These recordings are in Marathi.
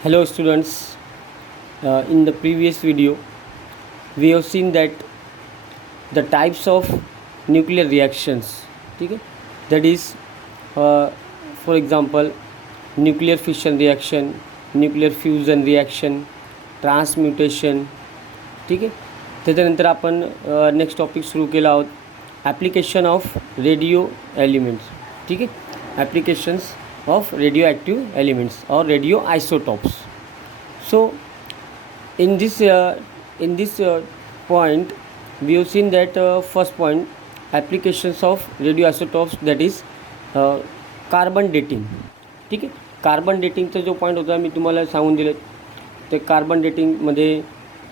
Hello students, in the previous video we have seen that the types of nuclear reactions, ठीक है, that is for example nuclear fission reaction, nuclear fusion reaction, transmutation, ठीक आहे. त्याच्यानंतर आपण नेक्स्ट टॉपिक सुरू केला आहोत ॲप्लिकेशन ऑफ रेडिओ एलिमेंट्स, ठीक आहे, applications of radioactive elements or radioisotopes. So in this point we have seen that first point applications of radioisotopes, that is carbon dating. ठीक आहे, कार्बन डेटिंगचा जो पॉईंट होता मी तुम्हाला सांगून दिलं. ते कार्बन डेटिंगमध्ये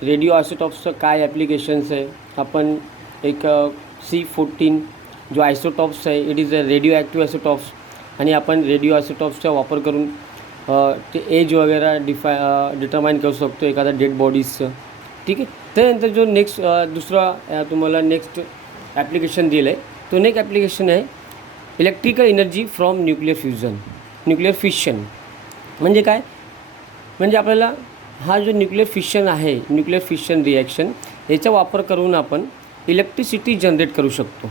रेडिओ आयसोटॉप्सचं काय ॲप्लिकेशन्स आहे. आपण एक C14 जो आयसोटॉप्स आहे it is a radio active isotopes, आणि आपण रेडिओ आयसोटॉप्सचा वापर करून ते एज वगैरे डिटरमाइन करू शकतो एखादा डेड बॉडीजचं. ठीक आहे. त्यानंतर जो नेक्स्ट दुसरा तुम्हाला नेक्स्ट ॲप्लिकेशन दिलं आहे तो नेक्स्ट ॲप्लिकेशन आहे electrical energy from nuclear fusion, nuclear fission. म्हणजे काय, म्हणजे आपल्याला हा जो न्यूक्लिअर फिशन आहे, न्यूक्लिअर फिशन रिॲक्शन, याचा वापर करून आपण इलेक्ट्रिसिटी जनरेट करू शकतो.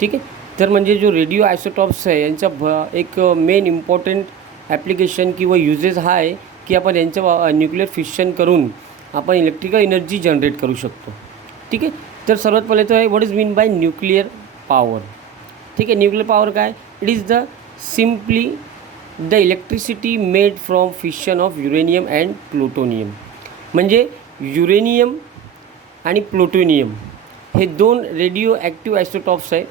ठीक आहे. तर म्हणजे जो रेडिओ आयसोटॉप्स आहे यांचा एक मेन इम्पॉर्टंट ॲप्लिकेशन किंवा युजेस हा आहे की आपण यांचं न्यूक्लिअर फिशन करून आपण इलेक्ट्रिकल एनर्जी जनरेट करू शकतो. ठीक आहे. तर सर्वात पहिले तर आहे what is mean by nuclear power. ठीक आहे. न्यूक्लिअर पॉवर काय, it is the simply the electricity made from fission of uranium and plutonium. म्हणजे युरेनियम आणि प्लुटोनियम हे दोन रेडिओ ॲक्टिव्ह आयसोटॉप्स आहे,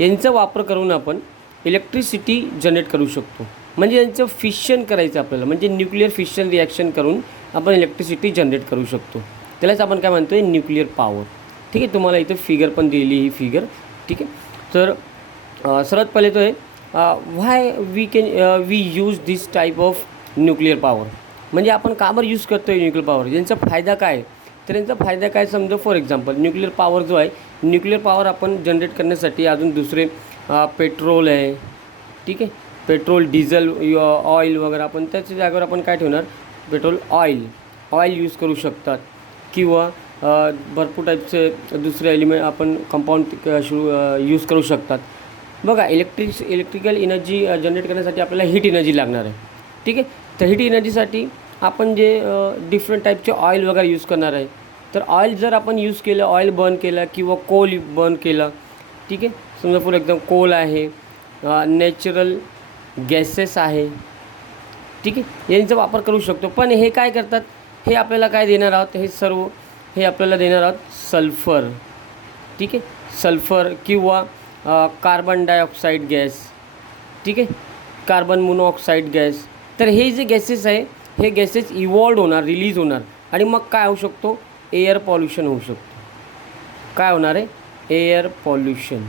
यांचा वापर करून आपण इलेक्ट्रिसिटी जनरेट करू शकतो. म्हणजे यांचं फिशन करायचं आपल्याला, म्हणजे न्यूक्लिअर फिशन रिॲक्शन करून आपण इलेक्ट्रिसिटी जनरेट करू शकतो. त्यालाच आपण काय म्हणतो आहे, न्यूक्लिअर पॉवर. ठीक आहे. तुम्हाला इथं फिगर पण दिलेली ही फिगर. ठीक आहे. तर सर्वात पहिले तो आहे why we use this type of nuclear power. म्हणजे आपण का बरं यूज करतो आहे न्यूक्लिअर पॉवर, यांचा फायदा काय. तर यांचा फायदा काय समजा, फॉर एक्झाम्पल न्यूक्लिअर पॉवर जो आहे, न्यूक्लिअर पॉवर आपण जनरेट करण्यासाठी अजून दुसरे पेट्रोल आहे. ठीक आहे. पेट्रोल, डिझेल, ऑइल वगैरे आपण त्याच्या जागेवर आपण काय ठेवणार, पेट्रोल, ऑइल यूज करू शकतात. किंवा भरपूर टाईपचे दुसरे एलिमेंट आपण कंपाऊंड यूज करू शकतात. बघा, इलेक्ट्रिकल एनर्जी जनरेट करण्यासाठी आपल्याला हीट एनर्जी लागणार आहे. ठीक आहे. तर हीट एनर्जीसाठी आपण जे डिफरंट टाईपचे ऑइल वगैरे यूज करणार आहे. तर ऑइल जर आपण यूज केलं, ऑइल बर्न केलं किंवा कोल बर्न केलं. ठीक आहे. समजा फॉर एक्झाम्पल कोल आहे, नॅचरल गॅसेस आहे. ठीक आहे. यांचा वापर करू शकतो. पण हे काय करतात, हे आपल्याला काय देणार आहोत, हे आपल्याला देणार आहोत सल्फर. ठीक आहे. सल्फर किंवा कार्बन डायऑक्साईड गॅस. ठीक आहे. Carbon monoxide gas. तर हे जे गॅसेस आहे हे गॅसेस इव्हॉल्व होणार, रिलीज होणार, आणि मग काय होऊ शकतो, एअर पॉल्युशन होऊ शकतो. काय होणार आहे, एअर पॉल्युशन.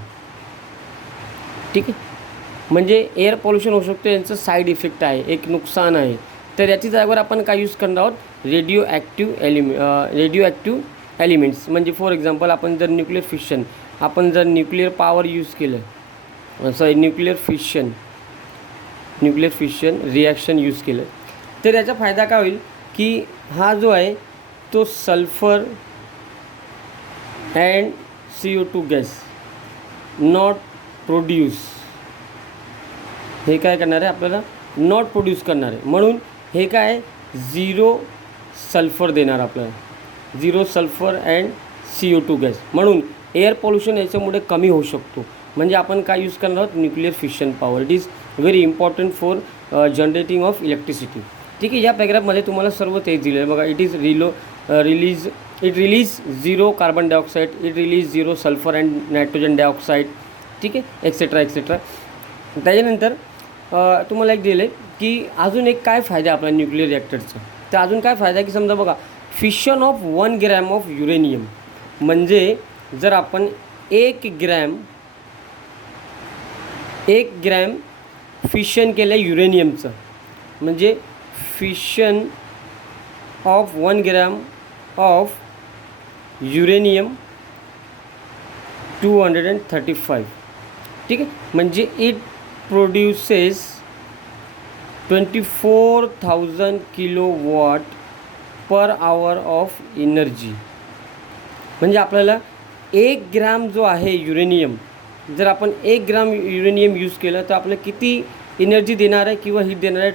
ठीक आहे. म्हणजे एअर पॉल्युशन होऊ शकतो, यांचं साईड इफेक्ट आहे, एक नुकसान आहे. तर याची जागेवर आपण काय यूज करणार आहोत, रेडिओ ॲक्टिव्ह एलिमेंट्स. म्हणजे फॉर एक्झाम्पल आपण जर न्यूक्लिअर फिशन, आपण जर न्यूक्लिअर पॉवर यूज केलं, न्यूक्लिअर फिशन रिॲक्शन यूज केलं, तर याचा फायदा काय होईल की हा जो आहे तो sulphur and CO2 gas not produce, हे काय करणार आहे, आपल्याला नॉट प्रोड्यूस करणार आहे. म्हणून हे काय, झिरो सल्फर देणार आपल्याला, zero sulphur and CO2 gas. म्हणून एअर पॉल्युशन याच्यामुळे कमी होऊ शकतो. म्हणजे आपण काय यूज करणार आहोत, nuclear fission power. It is very important for generating of electricity. ठीक आहे. या पॅराग्राफमध्ये तुम्हाला सर्व तेच दिलं आहे बघा. It is release zero carbon dioxide, it release zero sulphur and nitrogen dioxide. ठीक आहे, एक्सेट्रा. त्याच्यानंतर तुम्हाला एक दिलं आहे की अजून एक काय फायदा आपला न्यूक्लिअर रिॲक्टरचा. तर अजून काय फायदा आहे की समजा बघा, fission of 1 gram of uranium. म्हणजे जर आपण 1 ग्रॅम फिशन केलं युरेनियमचं, म्हणजे fission of 1 gram of uranium 235. ठीक आहे. म्हणजे it produces 24,000 kilowatt per hour of energy. म्हणजे आपल्याला 1 ग्राम जो आहे युरेनियम, जर आपण 1 ग्राम युरेनियम यूज केलं तर आपल्याला किती एनर्जी देणार आहे किंवा हीट देणार आहे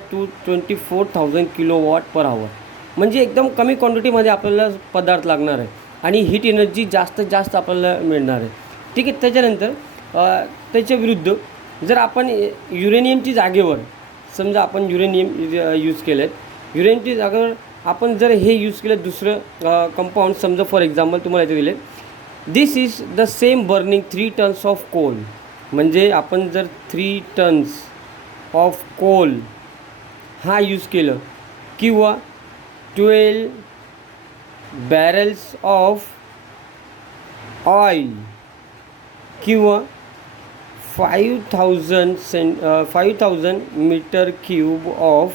24,000 किलोवॉट पर आवर. म्हणजे एकदम कमी क्वांटिटीमध्ये आपल्याला पदार्थ लागणार आहे आणि हीट एनर्जी जास्तीत जास्त आपल्याला मिळणार आहे. ठीक आहे. त्याच्यानंतर त्याच्या विरुद्ध जर आपण युरेनियमची जागेवर समजा आपण युरेनियम यूज केलं आहे, युरेनियमची जागेवर आपण जर हे यूज केलं दुसरं कंपाऊंड, समजा फॉर एक्झाम्पल तुम्हाला इथे दिले this is the same burning 3 tons of coal. म्हणजे आपण जर 3 टन्स ऑफ कोल हा यूज केलं किंवा 12 बॅरल्स ऑफ ऑइल किंवा 5,000 metre cube of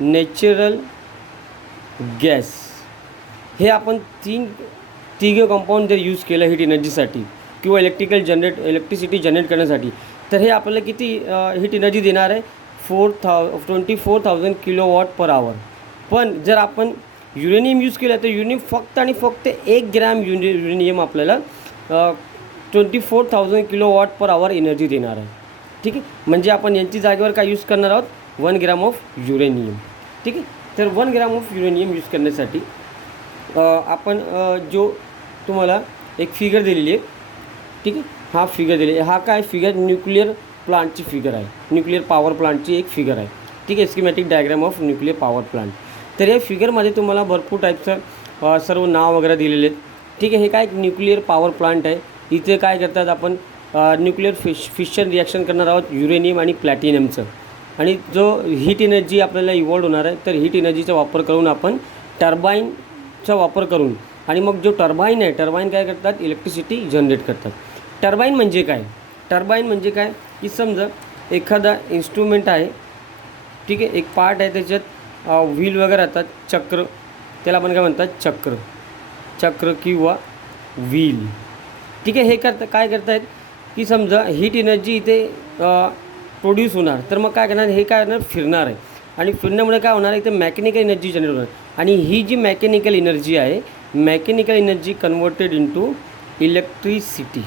natural gas, हे आपण तिघं कंपाऊंड जर यूज केलं हीट एनर्जीसाठी किंवा इलेक्ट्रिसिटी जनरेट करण्यासाठी, तर हे आपल्याला किती हीट एनर्जी देणार आहे 24,000 किलोवॉट पर आवर. पण जर आपण युरेनियम यूज केलं तर युरेनियम फक्त आणि फक्त 1 ग्रॅम युरेनियम आपल्याला 24,000 किलोवॉट पर आवर एनर्जी देणार आहे. ठीक आहे. म्हणजे आपण यांची जागेवर काय यूज करणार आहोत 1 ग्रॅम ऑफ युरेनियम. ठीक आहे. तर 1 ग्रॅम ऑफ युरेनियम यूज करण्यासाठी आपण जो तुम्हाला एक फिगर दिलेली आहे. ठीक आहे. हा फिगर दिलेली आहे. हा काय फिगर न्यूक्लिअर प्लांटची फिगर आहे, न्यूक्लिअर पॉवर प्लांटची एक फिगर आहे. ठीक आहे. Schematic diagram of nuclear power plant. तर या फिगरमध्ये तुम्हाला भरपूर टाईपचं सर्व नाव वगैरे दिलेले आहेत. ठीक आहे. हे काय न्यूक्लिअर पॉवर प्लांट आहे. इथे काय करतात आपण न्यूक्लिअर फिशन रिॲक्शन करणार आहोत युरेनियम आणि प्लॅटिनमचं. आणि जो हीट एनर्जी आपल्याला इव्हॉल्व होणार आहे, तर हीट एनर्जीचा वापर करून आपण टर्बाईनचा वापर करून आणि मग जो टर्बाईन आहे, टर्बाईन काय करतात जनरेट करतात. टर्बाईन म्हणजे काय? टर्बाईन म्हणजे काय की समजा एखादा इन्स्ट्रुमेंट आहे. ठीक आहे. एक पार्ट आहे, त्याच्यात व्हील वगैरे राहतात, चक्र, त्याला आपण काय म्हणतात चक्र किंवा व्हील. ठीक आहे. हे काय करतायत की समजा हीट एनर्जी इथे प्रोड्यूस होणार, तर मग काय करणार, हे काय करणार फिरणार आहे आणि फिरण्यामुळे काय होणार आहे इथे मेकॅनिकल एनर्जी जनरेट होणार आणि ही जी मेकॅनिकल एनर्जी आहे, mechanical energy converted into electricity.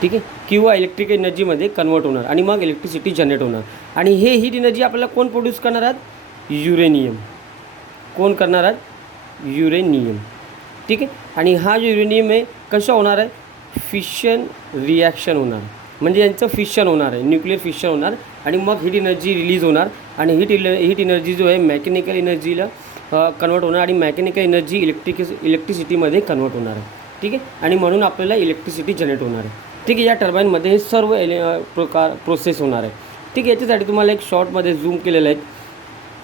ठीक आहे. किंवा इलेक्ट्रिकल एनर्जीमध्ये कन्वर्ट होणार आणि मग इलेक्ट्रिसिटी जनरेट होणार. आणि हे हीट एनर्जी आपल्याला कोण प्रोड्यूस करणार आहेत? युरेनियम. कोण करणार आहेत? युरेनियम. ठीक आहे. आणि हा जो युरेनियम आहे कशा होणार आहे? फिशन रिॲक्शन होणार. म्हणजे यांचं फिशन होणार आहे, न्यूक्लिअर फिशन होणार आणि मग हीट एनर्जी रिलीज होणार आणि हीट एनर्जी जो आहे मेकॅनिकल एनर्जीला कन्वर्ट होणार आणि मेकॅनिकल एनर्जी इलेक्ट्रिसिटीमध्ये कन्वर्ट होणार आहे. ठीक आहे. आणि म्हणून आपल्याला इलेक्ट्रिसिटी जनरेट होणार आहे. ठीक आहे. या टर्बाईनमध्ये हे सर्व प्रोसेस होणार आहे. ठीक आहे. याच्यासाठी तुम्हाला एक शॉर्टमध्ये झूम केलेलं आहे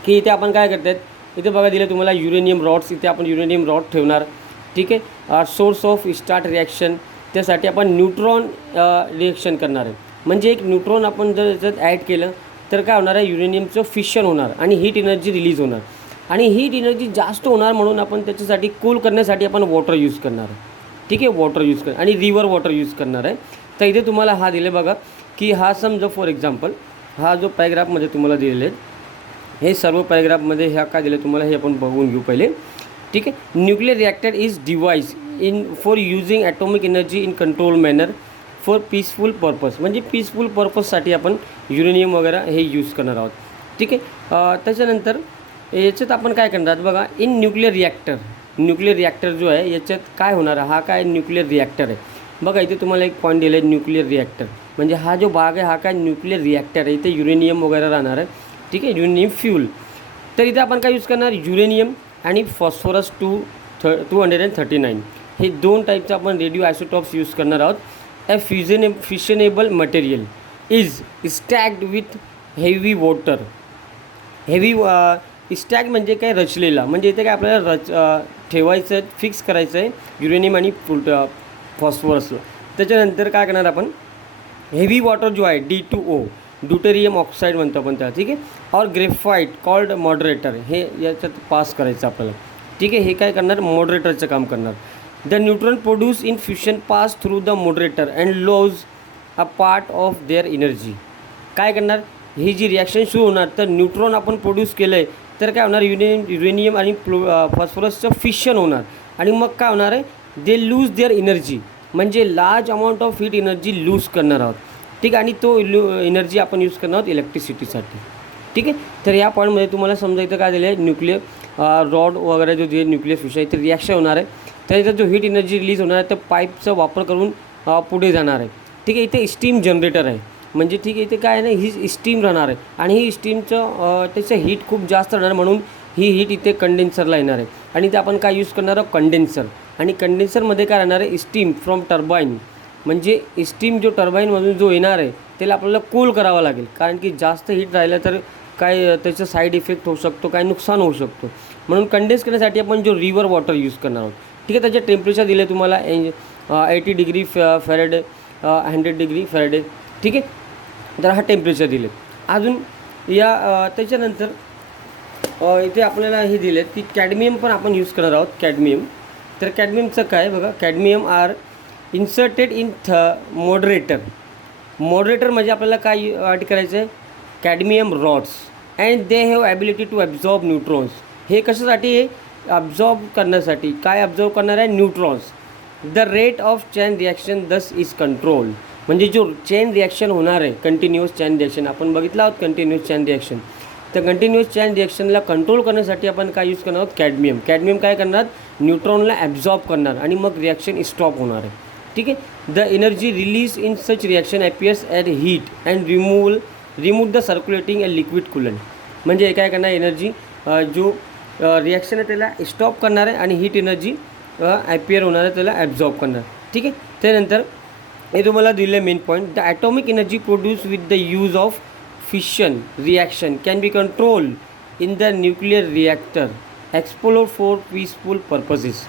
की इथे आपण काय करतात, इथे बघा दिलं तुम्हाला युरेनियम रॉड्स. इथे आपण युरेनियम रॉड ठेवणार. ठीक आहे. सोर्स ऑफ स्टार्ट रिॲक्शन, त्यासाठी आपण न्यूट्रॉन रिॲक्शन करणार आहे. म्हणजे एक न्यूट्रॉन आपण जर याच्यात ॲड केलं तर काय होणार आहे, युरेनियमचं फिशन होणार आणि हीट एनर्जी रिलीज होणार आणि हीट एनर्जी जास्त होणार म्हणून आपण त्याच्यासाठी कूल करण्यासाठी आपण वॉटर यूज करणार आहे. ठीक आहे. वॉटर यूज कर आणि रिव्हर वॉटर यूज करणार आहे. तर इथे तुम्हाला हा दिले बघा की हा समजा फॉर एक्झाम्पल हा जो पॅराग्राफमध्ये तुम्हाला दिलेले आहेत, हे सर्व पॅराग्राफमध्ये ह्या काय दिले तुम्हाला हे आपण बघून घेऊ पहिले. ठीक आहे. Nuclear reactor is device for using atomic energy in control manner for peaceful purpose. म्हणजे पीसफुल पर्पजसाठी आपण युरेनियम वगैरे हे यूज करणार आहोत. ठीक आहे. त्याच्यानंतर याच्यात आपण काय करणार बघा, इन न्यूक्लिअर रिॲक्टर जो आहे याच्यात काय होणार, हा काय न्यूक्लिअर रिॲक्टर आहे. बघा इथे तुम्हाला एक पॉईंट दिला आहे न्यूक्लिअर रिॲक्टर. म्हणजे हा जो भाग आहे हा काय न्यूक्लिअर रिॲक्टर आहे. इथे युरेनियम वगैरे राहणार आहे. ठीक आहे. Uranium fuel. तर इथे आपण काय यूज करणार, युरेनियम आणि फॉस्फरस 239 हे 2 टाईपचं आपण रेडिओ आयसोटॉप्स यूज करणार आहोत. A fissionable material is stacked with heavy water. Stack म्हणजे काय, रचलेला. म्हणजे इथे काय आपल्याला ठेवायचं आहे, फिक्स करायचं आहे युरेनियम आणि फॉस्फरसला. त्याच्यानंतर काय करणार आपण, हेवी वॉटर जो आहे D2O ड्यूटेरियम ऑक्साईड म्हणतो आपण त्याला. ठीक आहे. और ग्रेफाईट कॉल्ड मॉडरेटर, हे याच्यात पास करायचं आपल्याला. ठीक आहे. हे काय करणार, मॉडरेटरचं काम करणार. The neutron produce in fusion pass through the moderator and lose a part of their energy. काय करणार, ही जी रिॲक्शन सुरू होणार, तर न्यूट्रॉन आपण प्रोड्यूस केलं आहे, तर काय होणार, युरेनियम आणि फॉस्फरसचं फिशन होणार आणि मग काय होणार आहे, दे लूज देअर एनर्जी, म्हणजे large amount of heat energy lose करणार आहोत. ठीक आहे, आणि तो एनर्जी आपण यूज करणार आहोत इलेक्ट्रिसिटीसाठी. ठीक आहे, तर या पॉईंटमध्ये तुम्हाला समजायचं काय झालं आहे, न्यूक्लिअर रॉड वगैरे जो जे न्यूक्लिअर फिश आहे ते रिॲक्शन होणार आहे, त्याचा जो हीट एनर्जी रिलीज होणार आहे, तर पाईपचा वापर करून पुढे जाणार आहे. ठीक आहे, इथे स्टीम जनरेटर आहे, म्हणजे ठीक आहे इथे काय आहे ना, ही स्टीम राहणार आहे आणि ही स्टीमचं त्याचं हीट खूप जास्त राहणार, म्हणून ही हीट इथे कंडेन्सरला येणार आहे आणि ते आपण काय यूज करणार आहोत, कंडेन्सर. आणि कंडेन्सरमध्ये काय राहणार आहे, स्टीम फ्रॉम टर्बाईन, म्हणजे स्टीम जो टर्बाईनमधून जो येणार आहे त्याला आपल्याला कूल करावं लागेल, कारण की जास्त हीट राहिलं तर काय त्याचा साईड इफेक्ट होऊ शकतो, काय नुकसान होऊ शकतो. म्हणून कंडेन्स करण्यासाठी आपण जो रिव्हर वॉटर यूज करणार आहोत. ठीक आहे, त्याचे टेम्परेचर दिले तुम्हाला 80 डिग्री फॅरेडे, 100 डिग्री फॅरेडे. ठीक आहे, तर हा टेम्परेचर दिले. अजून या त्याच्यानंतर इथे आपल्याला हे दिले की कॅडमियम पण आपण यूज करणार आहोत, कॅडमियम. तर कॅडमियमचं काय बघा, cadmium are inserted in moderator. Moderator म्हणजे आपल्याला काय ॲड करायचं आहे, cadmium rods, and they have ability to absorb neutrons. हे कशासाठी आहे, ॲब्झॉर्ब करण्यासाठी. काय ॲब्झॉर्ब करणार आहे, neutrons. The rate of chain reaction thus is control, म्हणजे जो चेन रिॲक्शन होणार आहे, कंटिन्युअस चेन रिॲक्शन आपण बघितलं आहोत, कंटिन्युअस चेन रिॲक्शन. तर कंटिन्युअस चेन रिॲक्शनला कंट्रोल करण्यासाठी आपण काय यूज करणार आहोत, कॅडमियम. कॅडमियम काय करणार, न्यूट्रॉनला ॲब्झॉर्ब करणार आणि मग रिॲक्शन स्टॉप होणार आहे. ठीक आहे, the energy release in such reaction appears at heat and remove the circulating a liquid coolant. म्हणजे काय करणार, एनर्जी जो रिॲक्शन आहे त्याला स्टॉप करणार आहे आणि हीट एनर्जी ॲपियर होणार आहे त्याला ॲब्झॉर्ब करणार. ठीक आहे, त्यानंतर हे तुम्हाला दिले main point, the atomic energy produce with the use of fission reaction can be control in the nuclear reactor explore for peaceful purposes.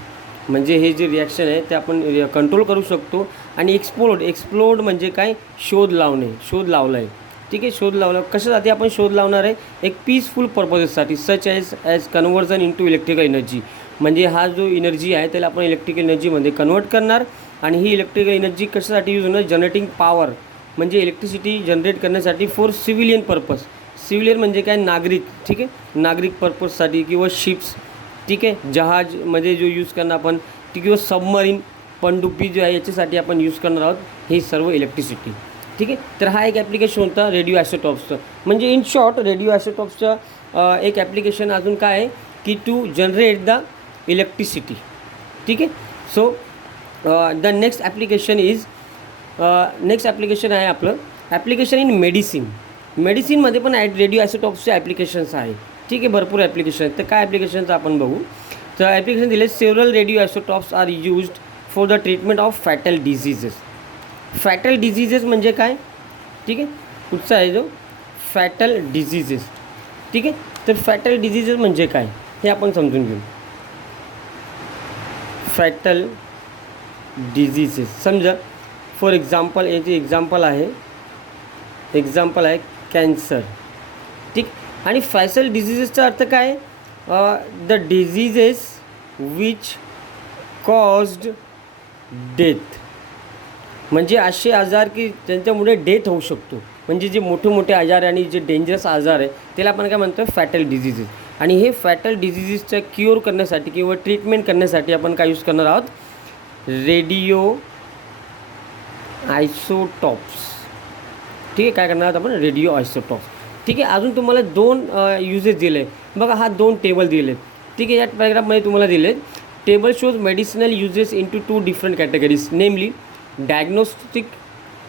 म्हणजे हे जे रिॲक्शन आहे ते आपण कंट्रोल करू शकतो. आणि एक्सप्लोड म्हणजे काय, शोध लावणे, शोध लावला आहे. ठीक आहे, शोध लावला कशासाठी आपण शोध लावणार आहे, एक पीसफुल पर्पजेससाठी, such as conversion into electrical energy. म्हणजे हा जो एनर्जी आहे त्याला आपण इलेक्ट्रिकल एनर्जीमध्ये कन्वर्ट करणार आणि ही इलेक्ट्रिकल एनर्जी कशासाठी यूज होणार, जनरेटिंग पॉवर, म्हणजे इलेक्ट्रिसिटी जनरेट करण्यासाठी फॉर सिव्हिलियन पर्पज. सिव्हिलियन म्हणजे काय, नागरिक. ठीक आहे, नागरिक पर्पजसाठी किंवा शिप्स. ठीक आहे, जहाजमध्ये जो यूज करणार आपण, किंवा सबमरीन पनडुब्बी जो आहे याच्यासाठी आपण यूज करणार आहोत हे सर्व इलेक्ट्रिसिटी. ठीक आहे, तर हा एक ॲप्लिकेशन होता रेडिओ आयसोटॉप्सचं. म्हणजे इन शॉर्ट रेडिओ आयसोटॉप्सचं एक ॲप्लिकेशन अजून काय आहे की टू जनरेट द इलेक्ट्रिसिटी. ठीक आहे, सो द नेक्स्ट ॲप्लिकेशन आहे आपलं ॲप्लिकेशन इन मेडिसिन. मेडिसिनमध्ये पण रेडिओ आयसोटॉप्सचे ॲप्लिकेशन्स आहे. ठीक आहे, भरपूर ॲप्लिकेशन आहेत. तर काय ॲप्लिकेशन्स आपण बघू. तर ॲप्लिकेशन दिले, several radio isotopes are used for the treatment of fatal diseases. Fatal diseases म्हणजे काय, ठीक आहे, कुठचा आहे जो फॅटल डिझीजेस. ठीक आहे, तर फॅटल डिझीजेस म्हणजे काय हे आपण समजून घेऊ. फॅटल डिझीजेस समजा, फॉर एक्झाम्पल याचे एक्झाम्पल आहे कॅन्सर. ठीक, आणि फॅटल डिझीजेसचा अर्थ काय, the diseases which caused death. म्हणजे असे आजार की त्यांच्यामुळे डेथ होऊ शकतो. म्हणजे जे मोठे मोठे आजार आणि जे डेंजरस आजार आहे त्याला आपण काय म्हणतो, फॅटल डिझीजेस. आणि हे फॅटल डिझीजेसचा क्युअर करण्यासाठी किंवा ट्रीटमेंट करण्यासाठी आपण काय यूज करणार आहोत, रेडिओ आयसोटॉप्स. ठीक आहे, काय करणार आहोत आपण, रेडिओ आयसोटॉप्स. ठीक आहे, अजून तुम्हाला 2 युजेस दिले बघा, हा 2 टेबल दिले. ठीक आहे, या पॅराग्राफमध्ये तुम्हाला दिले, table shows medicinal uses into 2 different categories, नेमली डायग्नोस्टिक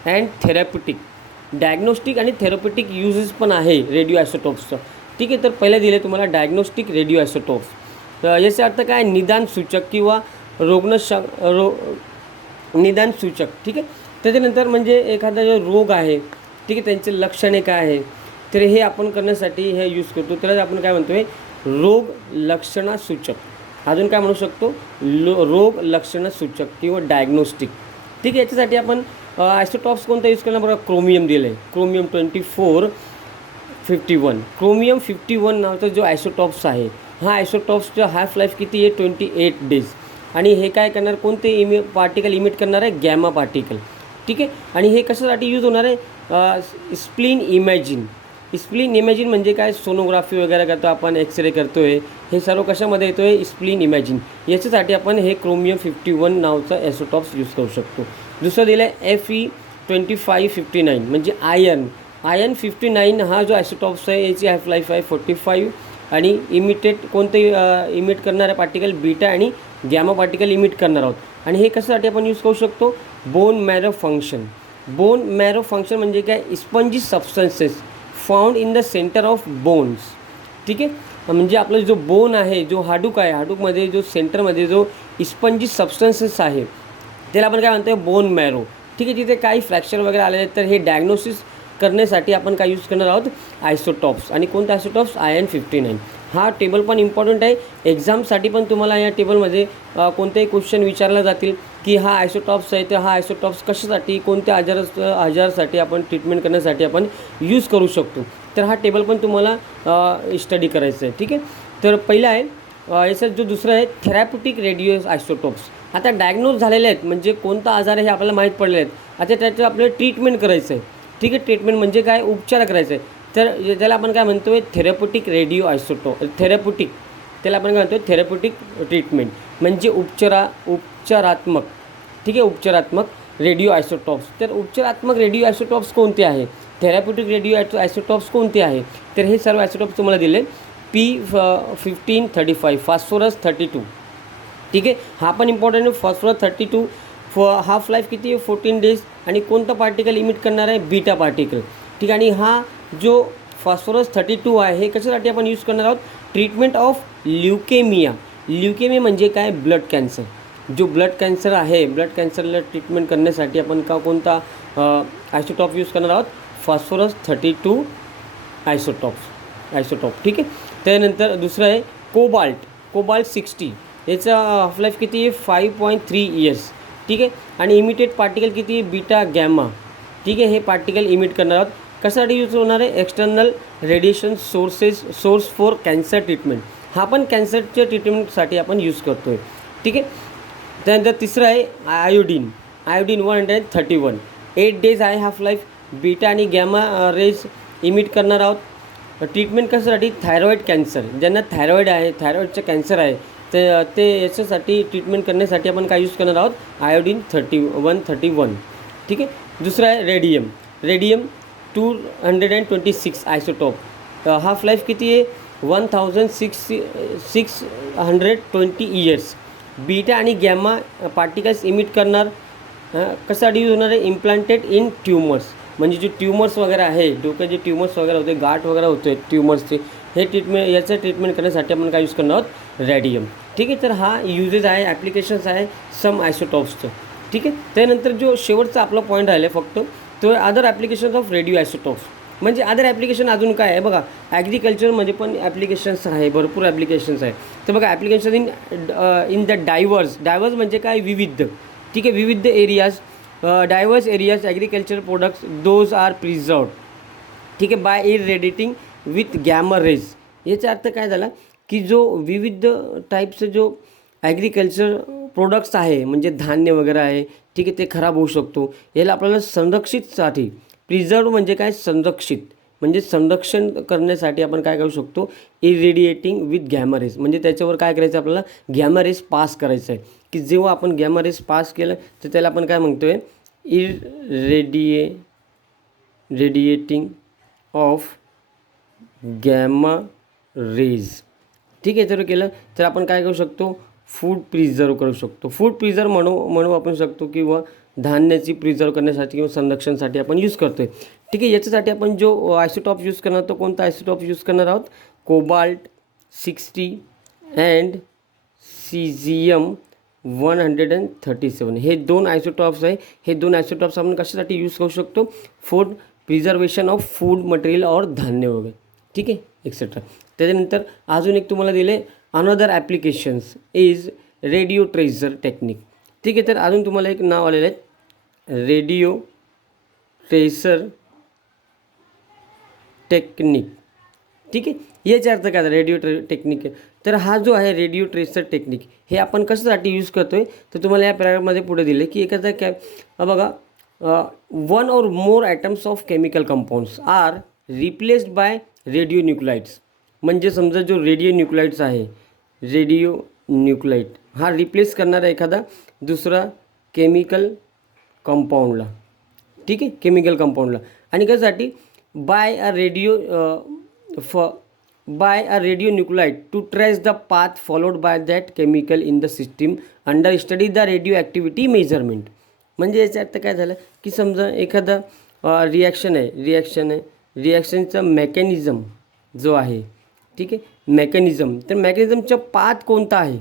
अँड थेरॅप्युटिक. डायग्नोस्टिक आणि थेरॅप्युटिक युजेस पण आहे रेडिओ आयसोटॉप्सचं. ठीक आहे, तर पहिले दिले तुम्हाला डायग्नोस्टिक रेडिओ आयसोटॉप्स. तर याचा अर्थ काय, निदान सूचक किंवा निदान सूचक. ठीक आहे, त्याच्यानंतर म्हणजे एखादा जो रोग आहे, ठीक आहे, त्यांचे लक्षणे काय आहे, तर हे आपण करण्यासाठी हे यूज करतो. त्याला आपण काय म्हणतो, हे रोग लक्षणासूचक. अजून काय म्हणू शकतो, रोग लक्षणसूचक किंवा डायग्नोस्टिक. ठीक आहे, याच्यासाठी आपण आयसोटॉप्स कोणता यूज करणार बघा, क्रोमियम दिलं आहे, क्रोमियम 2451. क्रोमियम 51 नावाचा जो आयसोटॉप्स आहे, हा आयसोटॉप्सचा हाफ लाईफ किती आहे, 28 डेज. आणि हे काय करणार, कोणते पार्टिकल इमिट करणार आहे, गॅमा पार्टिकल. ठीक आहे, आणि हे कशासाठी यूज होणार आहे, स्प्लीन इमॅजिन. स्प्लीन इमॅजिन म्हणजे काय, सोनोग्राफी वगैरे करतो आपण, एक्सरे करतो आहे, हे सर्व कशामध्ये येतो आहे, स्प्लीन इमॅजिन. याच्यासाठी आपण हे क्रोमियम-51 नावचा आयसोटॉप्स यूज करू शकतो. दुसरं दिलं आहे Fe2559 म्हणजे आयर्न 59 हा जो आयसोटॉप्स आहे याची हाफ लाईफ आहे 45 आणि कोणते इमिट करणारे पार्टिकल बीटा आणि गॅमा पार्टिकल इमिट करणार आहोत. आणि हे कशासाठी आपण यूज करू शकतो, बोन मॅरो फंक्शन म्हणजे काय, spongy substances found in the centre of bones. ठीक आहे, म्हणजे आपलं जो बोन आहे, जो हाडूक आहे, हाडूकमध्ये जो सेंटरमध्ये जो स्पंजी सबस्टन्सेस आहे त्याला आपण काय म्हणतो, बोन मॅरो. ठीक आहे, तिथे काही फ्रॅक्चर वगैरे आलेले आहेत तर हे डायग्नोसिस करण्यासाठी आपण काय यूज करणार आहोत, आयसोटॉप्स. आणि कोणते आयसोटॉप्स, Iron-59. हा टेबल पण इम्पॉर्टंट आहे, एक्झामसाठी पण तुम्हाला या टेबलमध्ये कोणतेही क्वेश्चन विचारले जातील की हा आयसोटॉप्स आहे, तर हा आयसोटॉप्स कशासाठी, कोणत्या आजारासाठी आपण ट्रीटमेंट करण्यासाठी आपण यूज करू शकतो. तर हा टेबल पण तुम्हाला स्टडी करायचं आहे. ठीक आहे, तर पहिला आहे याचा जो दुसरा आहे थेरॅप्युटिक रेडिओ आयसोटॉप्स. आता डायग्नोज झालेले आहेत म्हणजे कोणता आजार आहे हे आपल्याला माहीत पडले आहेत. आता त्याचं आपल्याला ट्रीटमेंट करायचं आहे. ठीक आहे, ट्रीटमेंट म्हणजे काय, उपचार करायचं आहे. तर त्याला आपण काय म्हणतो आहे, थेरॅप्युटिक रेडिओ आयसोटॉप. त्याला आपण काय म्हणतो, थेरॅप्युटिक ट्रीटमेंट म्हणजे उपचारात्मक. ठीक आहे, उपचारात्मक रेडिओ आयसोटॉप्स. तर उपचारात्मक रेडिओ आयसोटॉप्स कोणते आहे, थेरॅप्युटिक रेडिओ आयसोटॉप्स कोणते आहे, तर हे सर्व आयसोटॉप्स तुम्हाला दिले. P1535 phosphorus 32. ठीक आहे, हा पण इम्पॉर्टंट आहे, फॉस्फरस 32. हाफ लाईफ किती आहे, 14 डेज. आणि कोणतं पार्टिकल इमिट करणार आहे, बीटा पार्टिकल. ठीक आहे, आणि हा जो फॉस्फरस 32 आहे हे कशासाठी आपण यूज करणार आहोत, ट्रीटमेंट ऑफ ल्युकेमिया म्हणजे काय, ब्लड कॅन्सर. जो ब्लड कॅन्सर आहे, ब्लड कॅन्सरला ट्रीटमेंट करण्यासाठी आपण कोणता आयसोटॉप यूज करणार आहोत, फॉस्फरस 32 आयसोटॉप. ठीक आहे, त्यानंतर दुसरं आहे कोबाल्ट 60. याचा हाफ लाईफ किती आहे, 5.3 इयर्स. ठीक आहे, आणि इमिटेड पार्टिकल किती आहे, बीटा गॅमा. ठीक आहे, हे पार्टिकल इमिट करणार आहोत. कशासाठी यूज होणार आहे, external radiation source for cancer treatment. हा पण कॅन्सरच्या ट्रीटमेंटसाठी आपण यूज करतो आहे. ठीक आहे, त्यानंतर तिसरं आहे आयोडीन 131. 8 डेज आहे हाफ लाईफ. बीटा आणि गॅमा रेज इमिट करणार आहोत. ट्रीटमेंट कशासाठी, थायरॉईड कॅन्सर. ज्यांना थायरॉईड आहे, थायरॉईडचं कॅन्सर आहे, ते याच्यासाठी ट्रीटमेंट करण्यासाठी आपण काय यूज करणार आहोत, आयोडीन 131. ठीक आहे, दुसरं आहे रेडियम 226 आयसोटॉप. हाफ लाईफ किती आहे, 1620 इयर्स. बीटा आणि गॅमा पार्टिकल्स इमिट करणार. कशासाठी यूज होणार आहे, इम्प्लांटेड इन ट्यूमर्स. म्हणजे जे ट्यूमर्स वगैरे आहे, डोक्याचे ट्यूमर्स वगैरे होते, गाठ वगैरे होते ट्यूमर्सचे, हे याचं ट्रीटमेंट करण्यासाठी आपण काय यूज करणार आहोत, रेडियम. ठीक आहे, तर हा युजेस आहे, ॲप्लिकेशन्स आहे सम आयसोटॉप्सचं. ठीक आहे, त्यानंतर जो शेवटचा आपला पॉईंट राहिला फक्त तो other applications of radio isotopes. म्हणजे अदर ॲप्लिकेशन अजून काय आहे बघा, ॲग्रिकल्चरमध्ये पण ॲप्लिकेशन्स आहे, भरपूर ॲप्लिकेशन्स आहे. तर बघा ॲप्लिकेशन इन द डायव्हर्स म्हणजे काय, विविध. ठीक आहे, विविध areas, diverse areas agriculture products those are preserved. ठीक आहे, by irradiating with gamma rays. याचा अर्थ काय झाला की जो विविध टाईपचं जो ॲग्रिकल्चर प्रोडक्ट्स आहे म्हणजे धान्य वगैरे आहे, ठीक आहे, ते खराब होऊ शकतो. याला आपल्याला संरक्षितसाठी, प्रिझर्व म्हणजे काय, संरक्षण करण्यासाठी आपण काय करू शकतो, इरेडिएटिंग विथ गॅमा रेज. म्हणजे त्याच्यावर काय करायचं, आपल्याला गॅमा रेज पास करायचं आहे. की जेव्हा आपण गॅमा रेज पास केलं तर त्याला आपण काय म्हणतो आहे, रेडिएटिंग ऑफ गॅमा रेज. ठीक आहे, तर केलं तर आपण काय करू शकतो, फूड प्रिझर्व करू शकतो. फूड प्रिझर्व म्हणू आपण शकतो, किंवा धान्याची प्रिझर्व करण्यासाठी किंवा संरक्षणासाठी आपण यूज करतो आहे. ठीक आहे, याच्यासाठी आपण जो आयसोटॉप यूज करणार तो कोणता आयसोटॉप यूज करणार आहोत, कोबाल्ट 60 अँड सीझियम 137. हे 2 आयसोटॉप्स आहे. हे 2 आयसोटॉप्स आपण कशासाठी यूज करू शकतो, food preservation of food material और धान्य वगैरे. ठीक आहे, एक्सेट्रा. त्याच्यानंतर अजून एक तुम्हाला दिले, another applications is radio tracer technique. ठीक आहे, तर अजून तुम्हाला एक नाव आलेलं आहे, रेडिओ ट्रेसर टेक्निक. ठीक आहे, याचा अर्थ काय, रेडिओ टेक्निक. तर हा जो आहे रेडिओ ट्रेसर टेक्निक, हे आपण कशासाठी यूज करतो आहे, तर तुम्हाला या पॅराग्राफमध्ये पुढे दिले की एखादा बघा, 1 or more atoms of chemical compounds are replaced by radio nuclides. म्हणजे समजा जो रेडिओ न्यूक्लाइड्स आहे, रेडिओ न्यूक्लाइड हा रिप्लेस करणारा एखादा दुसरा केमिकल कंपाऊंडला. ठीक आहे, केमिकल कंपाऊंडला. आणि कशासाठी? By a radionuclide to trace the path followed by that chemical in the system under study the radioactivity measurement. म्हणजे याचा अर्थ काय झालं की समजा एखादा रिॲक्शन आहे, रिॲक्शनचा मेकॅनिझम जो आहे, ठीक आहे, मेकॅनिझम, तर मेकॅनिझमचा पाथ कोणता आहे,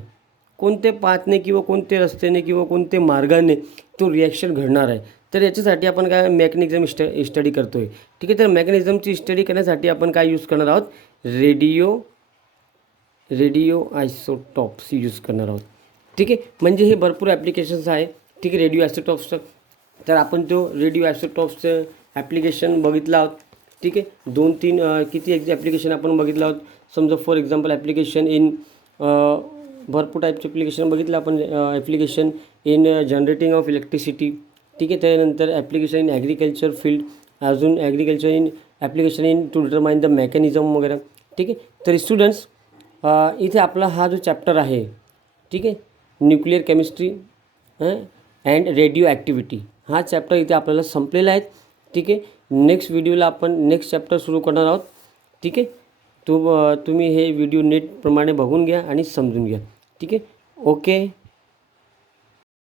कोणते पाथने किंवा कोणते रस्त्याने किंवा कोणते मार्गाने तो रिॲक्शन घडणार आहे. तर याच्यासाठी आपण काय मेकॅनिझम स्टडी करतो आहे. ठीक आहे, तर मेकॅनिझमची स्टडी करण्यासाठी आपण काय यूज करणार आहोत? रेडिओ आयसोटॉप्स यूज करणार आहोत. ठीक आहे, म्हणजे हे भरपूर ॲप्लिकेशन्स आहे. ठीक आहे, रेडिओ आयसोटॉप्सचं. तर आपण तो रेडिओ आयसोटॉप्सचं ॲप्लिकेशन बघितलं आहोत. ठीक आहे, 2-3 किती ॲप्लिकेशन आपण बघितलं आहोत. समजा फॉर एक्झाम्पल ॲप्लिकेशन इन भरपूर टाईपचे ॲप्लिकेशन बघितलं आपण. Application in generating of electricity. ठीक आहे, त्यानंतर ॲप्लिकेशन इन ॲग्रिकल्चर फील्ड, अजून agriculture in application in to determine the mechanism वगैरे. ठीक आहे, तर स्टुडंट्स इथे आपला हा जो चॅप्टर आहे, ठीक आहे, nuclear chemistry and radio activity, हा चॅप्टर इथे आपल्याला संपलेला आहे. ठीक आहे, नेक्स्ट व्हिडिओला आपण नेक्स्ट चॅप्टर सुरू करणार आहोत. ठीक आहे, तुम्ही हे व्हिडिओ नेटप्रमाणे बघून घ्या आणि समजून घ्या. ठीक आहे, ओके.